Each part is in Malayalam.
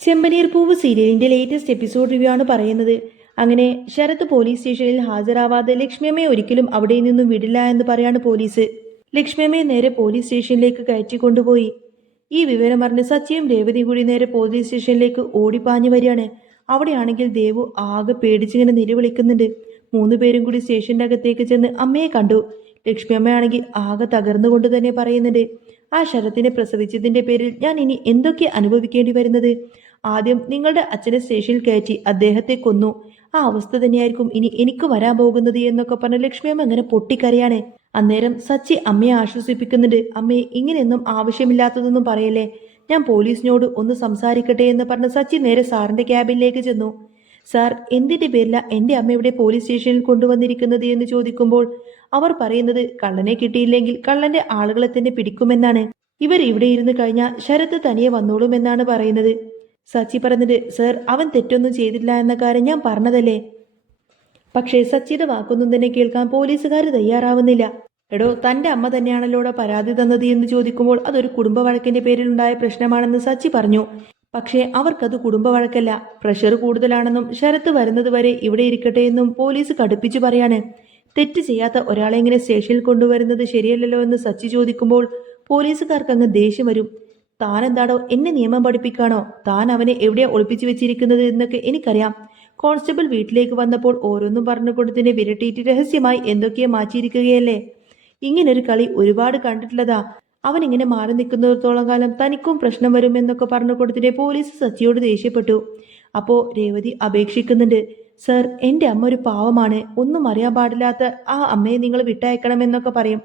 ചെമ്പനീർ പൂവ് സീരിയലിന്റെ ലേറ്റസ്റ്റ് എപ്പിസോഡ് റിവ്യൂ ആണ് പറയുന്നത്. അങ്ങനെ ശരത് പോലീസ് സ്റ്റേഷനിൽ ഹാജരാവാതെ ലക്ഷ്മിയമ്മയെ ഒരിക്കലും അവിടെ നിന്നും വിടില്ല എന്ന് പറയാണ് പോലീസ്. ലക്ഷ്മിയമ്മയെ നേരെ പോലീസ് സ്റ്റേഷനിലേക്ക് കയറ്റിക്കൊണ്ടുപോയി. ഈ വിവരം അറിഞ്ഞ് സച്ചിയും രേവതിയും കൂടി നേരെ പോലീസ് സ്റ്റേഷനിലേക്ക് ഓടിപ്പാഞ്ഞു വരികയാണ്. അവിടെയാണെങ്കിൽ ദേവു ആകെ പേടിച്ചിങ്ങനെ നിലവിളിക്കുന്നുണ്ട്. 3 പേരും കൂടി സ്റ്റേഷന്റെ അകത്തേക്ക് ചെന്ന് അമ്മയെ കണ്ടു. ലക്ഷ്മിയമ്മയാണെങ്കിൽ ആകെ തകർന്നുകൊണ്ട് തന്നെ പറയുന്നുണ്ട്, ആ ശരത്തിനെ പ്രസവിച്ചതിന്റെ പേരിൽ ഞാൻ ഇനി എന്തൊക്കെ അനുഭവിക്കേണ്ടി വരുന്നത്. ആദ്യം നിങ്ങളുടെ അച്ഛനെ സ്റ്റേഷനിൽ കയറ്റി അദ്ദേഹത്തെ കൊന്നു. ആ അവസ്ഥ തന്നെയായിരിക്കും ഇനി എനിക്ക് വരാൻ പോകുന്നത് എന്നൊക്കെ പറഞ്ഞ ലക്ഷ്മിയമ്മ അങ്ങനെ പൊട്ടിക്കരയാണ്. അന്നേരം സച്ചി അമ്മയെ ആശ്വസിപ്പിക്കുന്നുണ്ട്. അമ്മയെ ഇങ്ങനെയൊന്നും ആവശ്യമില്ലാത്തതൊന്നും പറയല്ലേ, ഞാൻ പോലീസിനോട് ഒന്ന് സംസാരിക്കട്ടെ എന്ന് പറഞ്ഞ് സച്ചി നേരെ സാറിന്റെ ക്യാബിനിലേക്ക് ചെന്നു. സാർ, എന്തിന്റെ പേരില എന്റെ അമ്മ ഇവിടെ പോലീസ് സ്റ്റേഷനിൽ കൊണ്ടുവന്നിരിക്കുന്നത് എന്ന് ചോദിക്കുമ്പോൾ അവർ പറയുന്നത് കള്ളനെ കിട്ടിയില്ലെങ്കിൽ കള്ളന്റെ ആളുകളെ തന്നെ പിടിക്കുമെന്നാണ്. ഇവർ ഇവിടെ ഇരുന്ന് കഴിഞ്ഞാൽ ശരത്ത് തനിയെ വന്നോളുമെന്നാണ് പറയുന്നത്. സച്ചി പറഞ്ഞത്, സർ, അവൻ തെറ്റൊന്നും ചെയ്തില്ല എന്ന കാര്യം ഞാൻ പറഞ്ഞതല്ലേ. പക്ഷേ സച്ചിയുടെ വാക്കൊന്നും തന്നെ കേൾക്കാൻ പോലീസുകാർ തയ്യാറാവുന്നില്ല. എടോ, തന്റെ അമ്മ തന്നെയാണല്ലോടെ പരാതി തന്നത് എന്ന് ചോദിക്കുമ്പോൾ അതൊരു കുടുംബ വഴക്കിന്റെ പേരിലുണ്ടായ പ്രശ്നമാണെന്ന് സച്ചി പറഞ്ഞു. പക്ഷേ അവർക്കത് കുടുംബ വഴക്കല്ല, പ്രഷർ കൂടുതലാണെന്നും ശരത്ത് വരുന്നത് വരെ ഇവിടെ ഇരിക്കട്ടെ എന്നും പോലീസ് കടുപ്പിച്ചു പറയാണ്. തെറ്റ് ചെയ്യാത്ത ഒരാളെ ഇങ്ങനെ സ്റ്റേഷനിൽ കൊണ്ടുവരുന്നത് ശരിയല്ലല്ലോ എന്ന് സച്ചി ചോദിക്കുമ്പോൾ പോലീസുകാർക്ക് അങ്ങ് ദേഷ്യം വരും. താൻ എന്താടോ എന്നെ നിയമം പഠിപ്പിക്കാണോ? താൻ അവനെ എവിടെയാ ഒളിപ്പിച്ചു വെച്ചിരിക്കുന്നത് എന്നൊക്കെ എനിക്കറിയാം. കോൺസ്റ്റബിൾ വീട്ടിലേക്ക് വന്നപ്പോൾ ഓരോന്നും പറഞ്ഞു കൊടുത്തിനെ വിരട്ടിയിട്ട് രഹസ്യമായി എന്തൊക്കെയോ മാറ്റിയിരിക്കുകയല്ലേ. ഇങ്ങനൊരു കളി ഒരുപാട് കണ്ടിട്ടുള്ളതാ. അവൻ ഇങ്ങനെ മാറി നിൽക്കുന്നിടത്തോളം കാലം തനിക്കും പ്രശ്നം വരും എന്നൊക്കെ പറഞ്ഞു കൊടുത്തിനെ പോലീസ് സച്ചിയോട് ദേഷ്യപ്പെട്ടു. അപ്പോ രേവതി അപേക്ഷിക്കുന്നുണ്ട്, സർ, എന്റെ അമ്മ ഒരു പാവമാണ്, ഒന്നും അറിയാൻ പാടില്ലാത്ത ആ അമ്മയെ നിങ്ങൾ വിട്ടയക്കണമെന്നൊക്കെ പറയും.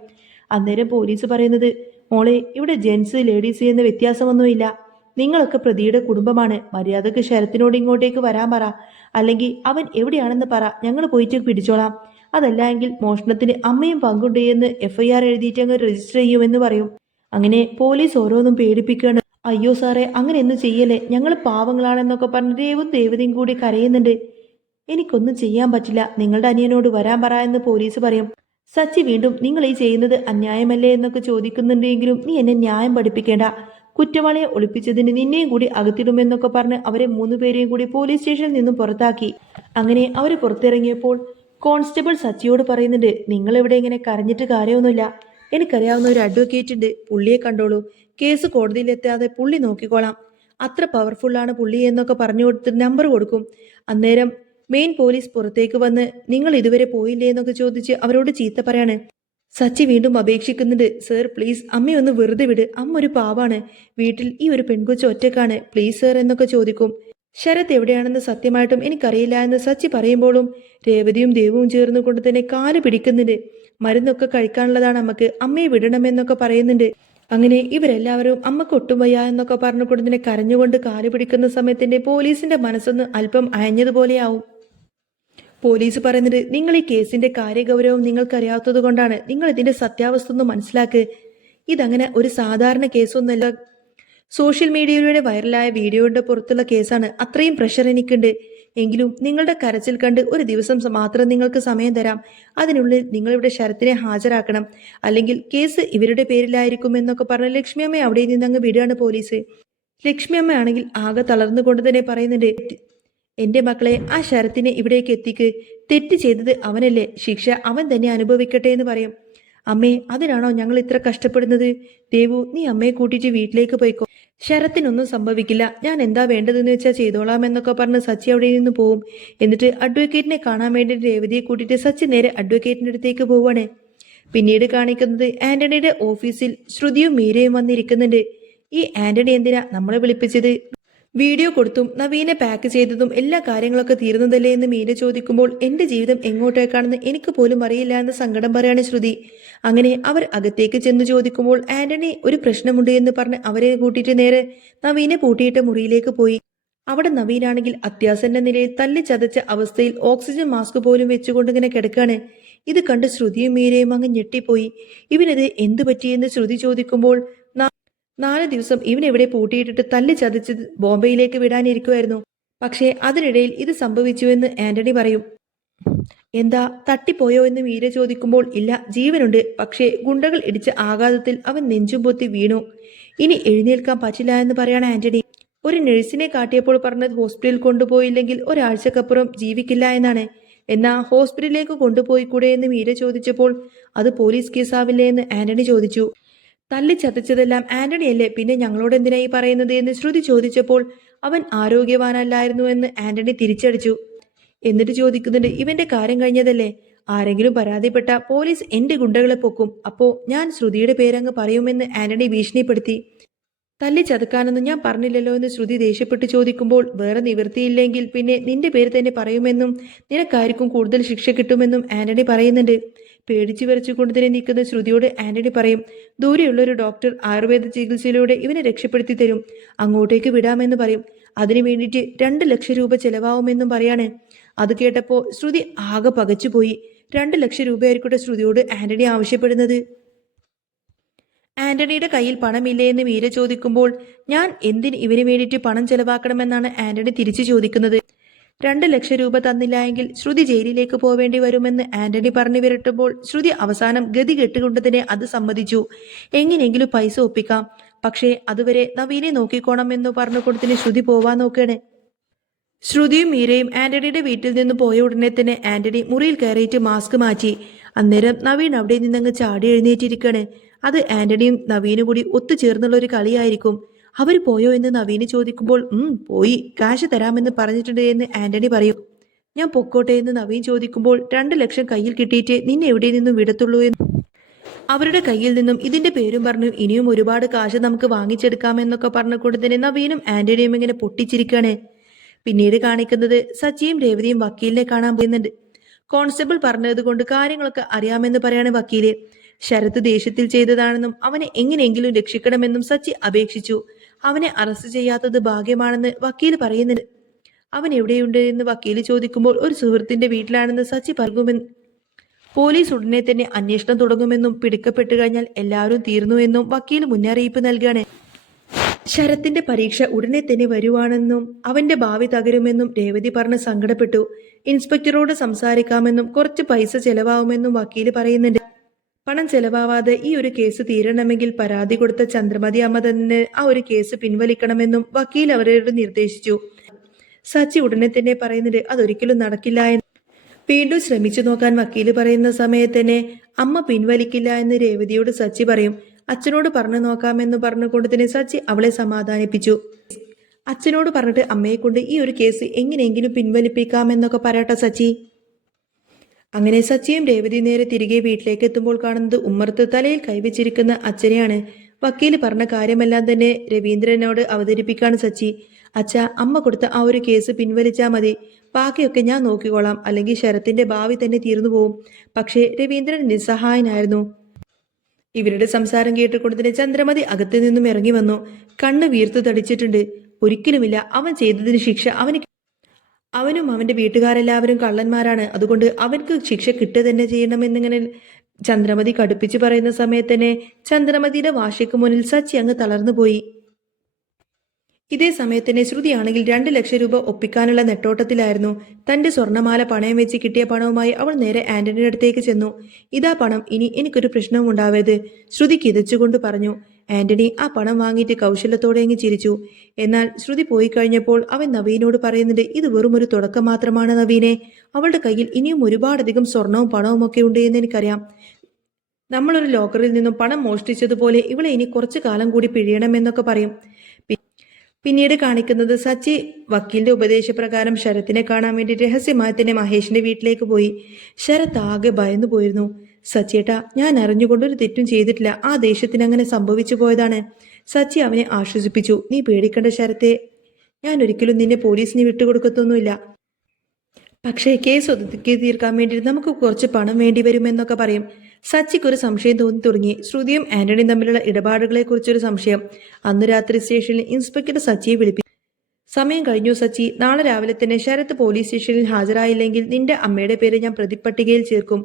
അന്നേരം പോലീസ് പറയുന്നത്, മോളെ, ഇവിടെ ജെൻസ് ലേഡീസ് എന്ന വ്യത്യാസമൊന്നുമില്ല. നിങ്ങളൊക്കെ പ്രതിയുടെ കുടുംബമാണ്. മര്യാദക്ക് ശരത്തിനോട് ഇങ്ങോട്ടേക്ക് വരാൻ പറ, അല്ലെങ്കിൽ അവൻ എവിടെയാണെന്ന് പറ, ഞങ്ങൾ പോയിട്ട് പിടിച്ചോളാം. അതല്ല എങ്കിൽ മോഷണത്തിന് അമ്മയും പങ്കുണ്ട് എന്ന് FIR എഴുതിയിട്ട് അങ്ങ് രജിസ്റ്റർ ചെയ്യുമെന്ന് പറയും. അങ്ങനെ പോലീസ് ഓരോന്നും പേടിപ്പിക്കുകയാണ്. അയ്യോ സാറേ, അങ്ങനെയൊന്നും ചെയ്യല്ലേ, ഞങ്ങൾ പാവങ്ങളാണെന്നൊക്കെ പറഞ്ഞ് രേവും ദേവതയും കൂടി കരയുന്നുണ്ട്. എനിക്കൊന്നും ചെയ്യാൻ പറ്റില്ല, നിങ്ങളുടെ അനിയനോട് വരാൻ പറ എന്ന് പോലീസ് പറയും. സച്ചി വീണ്ടും, നിങ്ങൾ ഈ ചെയ്യുന്നത് അന്യായമല്ലേ എന്നൊക്കെ ചോദിക്കുന്നുണ്ടെങ്കിലും നീ എന്നെ ന്യായം പഠിപ്പിക്കേണ്ട. കുറ്റവാളിയെ ഒളിപ്പിച്ചതിന് നിന്നെയും കൂടി അകത്തിടുമെന്നൊക്കെ പറഞ്ഞ് അവരെ 3 പേരെയും കൂടി പോലീസ് സ്റ്റേഷനിൽ നിന്നും പുറത്താക്കി. അങ്ങനെ അവർ പുറത്തിറങ്ങിയപ്പോൾ കോൺസ്റ്റബിൾ സച്ചിയോട് പറയുന്നുണ്ട്, നിങ്ങൾ ഇവിടെ ഇങ്ങനെ കരഞ്ഞിട്ട് കാര്യമൊന്നുമില്ല. എനിക്കറിയാവുന്ന ഒരു അഡ്വക്കേറ്റ് ഉണ്ട്, പുള്ളിയെ കണ്ടോളൂ. കേസ് കോടതിയിലെത്താതെ പുള്ളി നോക്കിക്കോളാം. അത്ര പവർഫുള്ളാണ് പുള്ളി എന്നൊക്കെ പറഞ്ഞു കൊടുത്ത് നമ്പർ കൊടുക്കും. അന്നേരം മെയിൻ പോലീസ് പുറത്തേക്ക് വന്ന് നിങ്ങൾ ഇതുവരെ പോയില്ലേ എന്നൊക്കെ ചോദിച്ച് അവരോട് ചീത്ത പറയാണ്. സച്ചി വീണ്ടും അപേക്ഷിക്കുന്നുണ്ട്, സർ, പ്ലീസ് അമ്മയൊന്ന് വെറുതെ വിട്, അമ്മ ഒരു പാവാണ്, വീട്ടിൽ ഈ ഒരു പെൺകൊച്ചു ഒറ്റക്കാണ്, പ്ലീസ് സർ എന്നൊക്കെ ചോദിക്കും. ശരത് എവിടെയാണെന്ന് സത്യമായിട്ടും എനിക്കറിയില്ല എന്ന് സച്ചി പറയുമ്പോഴും രേവതിയും ദേവും ചേർന്നുകൊണ്ട് തന്നെ കാല് പിടിക്കുന്നുണ്ട്. മരുന്നൊക്കെ കഴിക്കാനുള്ളതാണ് അമ്മക്ക്, അമ്മയെ വിടണമെന്നൊക്കെ പറയുന്നുണ്ട്. അങ്ങനെ ഇവരെല്ലാവരും അമ്മക്ക് ഒട്ടും വയ്യ എന്നൊക്കെ പറഞ്ഞുകൊണ്ട് തന്നെ കരഞ്ഞുകൊണ്ട് കാല് പിടിക്കുന്ന സമയത്തിന്റെ പോലീസിന്റെ മനസ്സൊന്ന് അല്പം അയഞ്ഞതുപോലെയാവും. പോലീസ് പറയുന്നത്, നിങ്ങൾ ഈ കേസിന്റെ കാര്യഗൗരവം നിങ്ങൾക്കറിയാത്തത് കൊണ്ടാണ്. നിങ്ങൾ ഇതിന്റെ സത്യാവസ്ഥ ഒന്ന് മനസ്സിലാക്ക്. ഇതങ്ങനെ ഒരു സാധാരണ കേസൊന്നുമല്ല. സോഷ്യൽ മീഡിയയിലൂടെ വൈറലായ വീഡിയോയുടെ പുറത്തുള്ള കേസാണ്. അത്രയും പ്രഷർ എനിക്കുണ്ട്. എങ്കിലും നിങ്ങളുടെ കരച്ചിൽ കണ്ട് ഒരു ദിവസം മാത്രം നിങ്ങൾക്ക് സമയം തരാം. അതിനുള്ളിൽ നിങ്ങളിവിടെ ശരത്തിനെ ഹാജരാക്കണം, അല്ലെങ്കിൽ കേസ് ഇവരുടെ പേരിലായിരിക്കും എന്നൊക്കെ പറഞ്ഞ് ലക്ഷ്മിയമ്മ അവിടെ നിന്ന് അങ്ങ് വിടുകയാണ് പോലീസ്. ലക്ഷ്മിയമ്മ ആണെങ്കിൽ ആകെ തളർന്നുകൊണ്ട് തന്നെ പറയുന്നുണ്ട്, എന്റെ മക്കളെ, ആ ശരത്തിനെ ഇവിടേക്ക് എത്തിക്ക്. തെറ്റ് ചെയ്തത് അവനല്ലേ, ശിക്ഷ അവൻ തന്നെ അനുഭവിക്കട്ടെ എന്ന് പറയും. അമ്മേ, അതിനാണോ ഞങ്ങൾ ഇത്ര കഷ്ടപ്പെടുന്നത്? ദേവു, നീ അമ്മയെ കൂട്ടിയിട്ട് വീട്ടിലേക്ക് പോയിക്കോ. ശരത്തിനൊന്നും സംഭവിക്കില്ല, ഞാൻ എന്താ വേണ്ടതെന്ന് വെച്ചാൽ ചെയ്തോളാം എന്നൊക്കെ പറഞ്ഞ് സച്ചി അവിടെ നിന്ന് പോവും. എന്നിട്ട് അഡ്വക്കേറ്റിനെ കാണാൻ വേണ്ടി രേവതിയെ കൂട്ടിയിട്ട് സച്ചി നേരെ അഡ്വക്കേറ്റിന്റെ അടുത്തേക്ക് പോവാണ്. പിന്നീട് കാണിക്കുന്നത് ആന്റണിയുടെ ഓഫീസിൽ ശ്രുതിയും മീരയും വന്നിരിക്കുന്നുണ്ട്. ഈ ആന്റണി എന്തിനാ നമ്മളെ വിളിപ്പിച്ചത്? വീഡിയോ കൊടുത്തും നവീനെ പാക്ക് ചെയ്തതും എല്ലാ കാര്യങ്ങളൊക്കെ തീർന്നതല്ലേ എന്ന് മീര ചോദിക്കുമ്പോൾ എന്റെ ജീവിതം എങ്ങോട്ടേക്കാണെന്ന് എനിക്ക് പോലും അറിയില്ല എന്ന് സങ്കടം പറയാണ് ശ്രുതി. അങ്ങനെ അവർ അകത്തേക്ക് ചെന്ന് ചോദിക്കുമ്പോൾ ആന്റണി ഒരു പ്രശ്നമുണ്ട് എന്ന് പറഞ്ഞ് അവരെ കൂട്ടിയിട്ട് നേരെ നവീനെ പൂട്ടിയിട്ട മുറിയിലേക്ക് പോയി. അവിടെ നവീനാണെങ്കിൽ അത്യാസന്ന നിലയിൽ തല്ലി ചതച്ച അവസ്ഥയിൽ ഓക്സിജൻ മാസ്ക് പോലും വെച്ചുകൊണ്ട് ഇങ്ങനെ കിടക്കാണ്. ഇത് കണ്ട് ശ്രുതിയും മീരയും അങ്ങ് ഞെട്ടിപ്പോയി. ഇവനത് എന്തു പറ്റിയെന്ന് ശ്രുതി ചോദിക്കുമ്പോൾ 4 ദിവസം ഇവനെവിടെ പൂട്ടിയിട്ടിട്ട് തല്ലി ചതച്ച് ബോംബെയിലേക്ക് വിടാനിരിക്കുമായിരുന്നു. പക്ഷേ അതിനിടയിൽ ഇത് സംഭവിച്ചുവെന്ന് ആന്റണി പറയും. എന്താ, തട്ടിപ്പോയോ എന്ന് മീര ചോദിക്കുമ്പോൾ ഇല്ല, ജീവനുണ്ട്, പക്ഷേ ഗുണ്ടകൾ ഇടിച്ച ആഘാതത്തിൽ അവൻ നെഞ്ചും പൊത്തി വീണു, ഇനി എഴുന്നേൽക്കാൻ പറ്റില്ല എന്ന് പറയാണ് ആന്റണി. ഒരു നഴ്സിനെ കാട്ടിയപ്പോൾ പറഞ്ഞത് ഹോസ്പിറ്റലിൽ കൊണ്ടുപോയില്ലെങ്കിൽ ഒരാഴ്ചക്കപ്പുറം ജീവിക്കില്ല എന്നാണ്. എന്നാ ഹോസ്പിറ്റലിലേക്ക് കൊണ്ടുപോയിക്കൂടെ എന്ന് മീര ചോദിച്ചപ്പോൾ അത് പോലീസ് കേസാവില്ലേ എന്ന് ആന്റണി ചോദിച്ചു. തല്ലി ചതച്ചതെല്ലാം ആന്റണിയല്ലേ, പിന്നെ ഞങ്ങളോട് എന്തിനായി പറയുന്നത് എന്ന് ശ്രുതി ചോദിച്ചപ്പോൾ അവൻ ആരോഗ്യവാനല്ലായിരുന്നു എന്ന് ആന്റണി തിരിച്ചടിച്ചു. എന്നിട്ട് ചോദിക്കുന്നുണ്ട്, ഇവന്റെ കാര്യം കഴിഞ്ഞതല്ലേ, ആരെങ്കിലും പരാതിപ്പെട്ട പോലീസ് എന്റെ ഗുണ്ടകളെ പൊക്കും, അപ്പോ ഞാൻ ശ്രുതിയുടെ പേരങ്ങ് പറയുമെന്ന് ആന്റണി ഭീഷണിപ്പെടുത്തി. തല്ലി ചതക്കാനൊന്നും ഞാൻ പറഞ്ഞില്ലല്ലോ എന്ന് ശ്രുതി ദേഷ്യപ്പെട്ട് ചോദിക്കുമ്പോൾ വേറെ നിവൃത്തിയില്ലെങ്കിൽ പിന്നെ നിന്റെ പേര് തന്നെ പറയുമെന്നും നിനക്കായിരിക്കും കൂടുതൽ ശിക്ഷ കിട്ടുമെന്നും ആന്റണി പറയുന്നുണ്ട്. പേടിച്ചു വിറച്ചുകൊണ്ട് തന്നെ നിൽക്കുന്ന ശ്രുതിയോട് ആന്റണി പറയും, ദൂരെയുള്ള ഒരു ഡോക്ടർ ആയുർവേദ ചികിത്സയിലൂടെ ഇവനെ രക്ഷപ്പെടുത്തി തരും, അങ്ങോട്ടേക്ക് വിടാമെന്ന് പറയും. അതിനു വേണ്ടിയിട്ട് 2 ലക്ഷം രൂപ ചെലവാവുമെന്നും പറയാണ്. അത് കേട്ടപ്പോൾ ശ്രുതി ആകെ പകച്ചുപോയി. 2 ലക്ഷം രൂപയായിരിക്കട്ടെ ശ്രുതിയോട് ആന്റണി ആവശ്യപ്പെടുന്നത്. ആന്റണിയുടെ കയ്യിൽ പണമില്ലേ എന്ന് മീര ചോദിക്കുമ്പോൾ ഞാൻ എന്തിന് ഇവന് വേണ്ടിയിട്ട് പണം ചെലവാക്കണമെന്നാണ് ആന്റണി തിരിച്ചു ചോദിക്കുന്നത്. 2 ലക്ഷം രൂപ തന്നില്ല എങ്കിൽ ശ്രുതി ജയിലിലേക്ക് പോവേണ്ടി വരുമെന്ന് ആന്റണി പറഞ്ഞു വിരട്ടുമ്പോൾ ശ്രുതി അവസാനം ഗതി കെട്ടുകൊണ്ട് തന്നെ അത് സമ്മതിച്ചു. എങ്ങനെയെങ്കിലും പൈസ ഒപ്പിക്കാം, പക്ഷേ അതുവരെ നവീനെ നോക്കിക്കോണം എന്ന് പറഞ്ഞുകൊണ്ടതിന് ശ്രുതി പോവാൻ നോക്കുകയാണ്. ശ്രുതിയും മീരയും ആന്റണിയുടെ വീട്ടിൽ നിന്ന് പോയ ഉടനെ തന്നെ ആന്റണി മുറിയിൽ കയറിയിട്ട് മാസ്ക് മാറ്റി. അന്നേരം നവീൻ അവിടെ നിന്നങ്ങ് ചാടി എഴുന്നേറ്റിരിക്കുകയാണ്. അത് ആന്റണിയും നവീനും കൂടി ഒത്തുചേർന്നുള്ള ഒരു കളിയായിരിക്കും. അവർ പോയോ എന്ന് നവീന് ചോദിക്കുമ്പോൾ പോയി, കാശ് തരാമെന്ന് പറഞ്ഞിട്ടുണ്ട് എന്ന് ആന്റണി പറയും. ഞാൻ പൊക്കോട്ടെ എന്ന് നവീൻ ചോദിക്കുമ്പോൾ 2 ലക്ഷം കയ്യിൽ കിട്ടിയിട്ട് നിന്നെ എവിടെ നിന്നും വിടത്തുള്ളൂ എന്ന് അവരുടെ കയ്യിൽ നിന്നും ഇതിന്റെ പേരും പറഞ്ഞു ഇനിയും ഒരുപാട് കാശ് നമുക്ക് വാങ്ങിച്ചെടുക്കാമെന്നൊക്കെ പറഞ്ഞുകൊണ്ട് തന്നെ നവീനും ആന്റണിയും ഇങ്ങനെ പൊട്ടിച്ചിരിക്കുകയാണ്. പിന്നീട് കാണിക്കുന്നത് സച്ചിയും രേവതിയും വക്കീലിനെ കാണാൻ പോകുന്നുണ്ട്. കോൺസ്റ്റബിൾ പറഞ്ഞത് കൊണ്ട് കാര്യങ്ങളൊക്കെ അറിയാമെന്ന് പറയാണ് വക്കീല്. ശരത്ത് ദേഷ്യത്തിൽ ചെയ്തതാണെന്നും അവനെ എങ്ങനെയെങ്കിലും രക്ഷിക്കണമെന്നും സച്ചി അപേക്ഷിച്ചു. അവനെ അറസ്റ്റ് ചെയ്യാത്തത് ഭാഗ്യമാണെന്ന് വക്കീല് പറയുന്നുണ്ട്. അവൻ എവിടെയുണ്ട് എന്ന് വക്കീല് ചോദിക്കുമ്പോൾ ഒരു സുഹൃത്തിന്റെ വീട്ടിലാണെന്ന് സച്ചി പറയുമെന്ന്. പോലീസ് ഉടനെ തന്നെ അന്വേഷണം തുടങ്ങുമെന്നും പിടിക്കപ്പെട്ടു കഴിഞ്ഞാൽ എല്ലാവരും തീർന്നു എന്നും വക്കീല് മുന്നറിയിപ്പ് നൽകുകയാണ്. ശരത്തിന്റെ പരീക്ഷ ഉടനെ തന്നെ വരുവാണെന്നും അവന്റെ ഭാവി തകരുമെന്നും രേവതി പറഞ്ഞ് സങ്കടപ്പെട്ടു. ഇൻസ്പെക്ടറോട് സംസാരിക്കാമെന്നും കുറച്ച് പൈസ ചെലവാകുമെന്നും വക്കീല് പറയുന്നുണ്ട്. പണം ചെലവാവാതെ ഈ ഒരു കേസ് തീരണമെങ്കിൽ പരാതി കൊടുത്ത ചന്ദ്രമതി അമ്മ തന്നെ ആ ഒരു കേസ് പിൻവലിക്കണമെന്നും വക്കീൽ അവരോട് നിർദ്ദേശിച്ചു. സച്ചി ഉടനെ തന്നെ പറയുന്നുണ്ട് അതൊരിക്കലും നടക്കില്ല എന്ന്. വീണ്ടും ശ്രമിച്ചു നോക്കാൻ വക്കീല് പറയുന്ന സമയത്ത് തന്നെ അമ്മ പിൻവലിക്കില്ല എന്ന് രേവതിയോട് സച്ചി പറയും. അച്ഛനോട് പറഞ്ഞു നോക്കാമെന്ന് പറഞ്ഞുകൊണ്ട് തന്നെ സച്ചി അവളെ സമാധാനിപ്പിച്ചു. അച്ഛനോട് പറഞ്ഞിട്ട് അമ്മയെ കൊണ്ട് ഈ ഒരു കേസ് എങ്ങനെയെങ്കിലും പിൻവലിപ്പിക്കാമെന്നൊക്കെ പറയട്ടെ സച്ചി. അങ്ങനെ സച്ചിയും രേവതിയും നേരെ തിരികെ വീട്ടിലേക്ക് എത്തുമ്പോൾ കാണുന്നത് ഉമ്മർത്ത് തലയിൽ കൈവച്ചിരിക്കുന്ന അച്ഛനെയാണ്. വക്കീല് പറഞ്ഞ കാര്യമെല്ലാം തന്നെ രവീന്ദ്രനോട് അവതരിപ്പിക്കാണ് സച്ചി. അച്ഛ, അമ്മ കൊടുത്ത ആ ഒരു കേസ് പിൻവലിച്ചാൽ മതി, ബാക്കിയൊക്കെ ഞാൻ നോക്കിക്കോളാം, അല്ലെങ്കിൽ ശരത്തിന്റെ ഭാവി തന്നെ തീർന്നു പോവും. പക്ഷേ രവീന്ദ്രൻ നിസ്സഹായനായിരുന്നു. ഇവരുടെ സംസാരം കേട്ടുകൊണ്ട് തന്നെ ചന്ദ്രമതി അകത്തു നിന്നും ഇറങ്ങി വന്നു. കണ്ണ് വീർത്തു തടിച്ചിട്ടുണ്ട്. ഒരിക്കലുമില്ല, അവൻ ചെയ്തതിന് ശിക്ഷ അവനും അവന്റെ വീട്ടുകാരെല്ലാവരും കള്ളന്മാരാണ്, അതുകൊണ്ട് അവർക്ക് ശിക്ഷ കിട്ടുക തന്നെ ചെയ്യണമെന്നിങ്ങനെ ചന്ദ്രമതി കടുപ്പിച്ച് പറയുന്ന സമയത്ത് തന്നെ ചന്ദ്രമതിയുടെ വാശിക്ക് മുന്നിൽ സച്ചി അങ്ങ് തളർന്നുപോയി. ഇതേ സമയത്ത് തന്നെ ശ്രുതിയാണെങ്കിൽ 2 ലക്ഷം രൂപ ഒപ്പിക്കാനുള്ള നെട്ടോട്ടത്തിലായിരുന്നു. തന്റെ സ്വർണ്ണമാല പണയം വെച്ച് കിട്ടിയ പണവുമായി അവൾ നേരെ ആന്റണിയുടെ അടുത്തേക്ക് ചെന്നു. ഇതാ പണം, ഇനി എനിക്കൊരു പ്രശ്നവും ഉണ്ടാവരുത്, ശ്രുതി കിതച്ചുകൊണ്ട് പറഞ്ഞു. ആന്റണി ആ പണം വാങ്ങിയിട്ട് കൗശലത്തോടെ അങ്ങ് ചിരിച്ചു. എന്നാൽ ശ്രുതി പോയി കഴിഞ്ഞപ്പോൾ അവൻ നവീനോട് പറയുന്നുണ്ട്, ഇത് വെറും ഒരു തുടക്കം മാത്രമാണ് നവീനെ, അവളുടെ കയ്യിൽ ഇനിയും ഒരുപാടധികം സ്വർണവും പണവും ഒക്കെ ഉണ്ട് എന്ന് എനിക്കറിയാം. നമ്മളൊരു ലോക്കറിൽ നിന്നും പണം മോഷ്ടിച്ചതുപോലെ ഇവളെ ഇനി കുറച്ചു കാലം കൂടി പിഴിയണമെന്നൊക്കെ പറയും. പിന്നീട് കാണിക്കുന്നത് സച്ചി വക്കീലിന്റെ ഉപദേശപ്രകാരം ശരത്തിനെ കാണാൻ വേണ്ടി രഹസ്യമായി തന്നെ മഹേഷിന്റെ വീട്ടിലേക്ക് പോയി. ശരത്ത് ആകെ ഭയന്നു പോയിരുന്നു. സച്ചിയേട്ടാ, ഞാൻ അറിഞ്ഞുകൊണ്ടൊരു തെറ്റും ചെയ്തിട്ടില്ല, ആ ദേഷ്യത്തിന് അങ്ങനെ സംഭവിച്ചു പോയതാണ്. സച്ചി അവനെ ആശ്വസിപ്പിച്ചു. നീ പേടിക്കേണ്ട ശരത്തെ, ഞാൻ ഒരിക്കലും നിന്നെ പോലീസിന് വിട്ടുകൊടുക്കത്തൊന്നുമില്ല. പക്ഷേ കേസ് ഒതുക്കി തീർക്കാൻ വേണ്ടി നമുക്ക് കുറച്ച് പണം വേണ്ടി വരുമെന്നൊക്കെ പറയും. സച്ചിക്കൊരു സംശയം തോന്നി തുടങ്ങി. ശ്രുതിയും ആന്റണിയും തമ്മിലുള്ള ഇടപാടുകളെ കുറിച്ചൊരു സംശയം. അന്ന് രാത്രി സ്റ്റേഷനിൽ ഇൻസ്പെക്ടർ സച്ചിയെ വിളിപ്പിച്ചു. സമയം കഴിഞ്ഞു സച്ചി, നാളെ രാവിലെ തന്നെ ശരത്ത് പോലീസ് സ്റ്റേഷനിൽ ഹാജരായില്ലെങ്കിൽ നിന്റെ അമ്മയുടെ പേര് ഞാൻ പ്രതിപട്ടികയിൽ ചേർക്കും.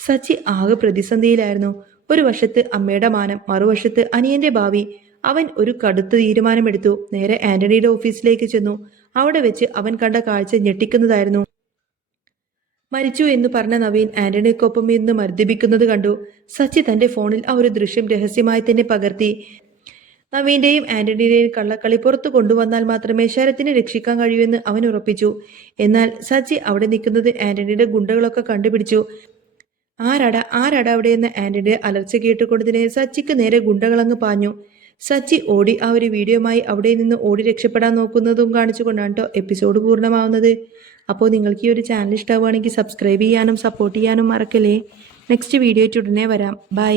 സച്ചി ആകെ പ്രതിസന്ധിയിലായിരുന്നു. ഒരു വശത്ത് അമ്മയുടെ മാനം, മറുവശത്ത് അനിയന്റെ ഭാവി. അവൻ ഒരു കടുത്ത തീരുമാനമെടുത്തു. നേരെ ആന്റണിയുടെ ഓഫീസിലേക്ക് ചെന്നു. അവിടെ വെച്ച് അവൻ കണ്ട കാഴ്ച ഞെട്ടിക്കുന്നതായിരുന്നു. മരിച്ചു എന്ന് പറഞ്ഞ നവീൻ ആന്റണിക്കൊപ്പം ഇരുന്ന് മർദ്ദിപ്പിക്കുന്നത് കണ്ടു. സച്ചി തന്റെ ഫോണിൽ ആ ഒരു ദൃശ്യം രഹസ്യമായി തന്നെ പകർത്തി. നവീന്റെയും ആന്റണിയുടെയും കള്ളക്കളി പുറത്തു കൊണ്ടുവന്നാൽ മാത്രമേ ശരത്തിനെ രക്ഷിക്കാൻ കഴിയൂ എന്ന് അവൻ ഉറപ്പിച്ചു. എന്നാൽ സച്ചി അവിടെ നിൽക്കുന്നത് ആന്റണിയുടെ ഗുണ്ടകളൊക്കെ കണ്ടുപിടിച്ചു. ആരാടാ അവിടെയെന്ന് ആന്റണിയുടെ അലർച്ച കേട്ടുകൊണ്ട് തന്നെ സച്ചിക്ക് നേരെ ഗുണ്ടകളങ്ങ് പാഞ്ഞു. സച്ചി ഓടി ആ ഒരു വീഡിയോയുമായി അവിടെ നിന്ന് ഓടി രക്ഷപ്പെടാൻ നോക്കുന്നതും കാണിച്ചുകൊണ്ടാണ് കേട്ടോ എപ്പിസോഡ് പൂർണ്ണമാവുന്നത്. അപ്പോൾ നിങ്ങൾക്ക് ഈ ഒരു ചാനൽ ഇഷ്ടമാവുകയാണെങ്കിൽ സബ്സ്ക്രൈബ് ചെയ്യാനും സപ്പോർട്ട് ചെയ്യാനും മറക്കല്ലേ. നെക്സ്റ്റ് വീഡിയോ ഉടനെ വരാം. ബൈ.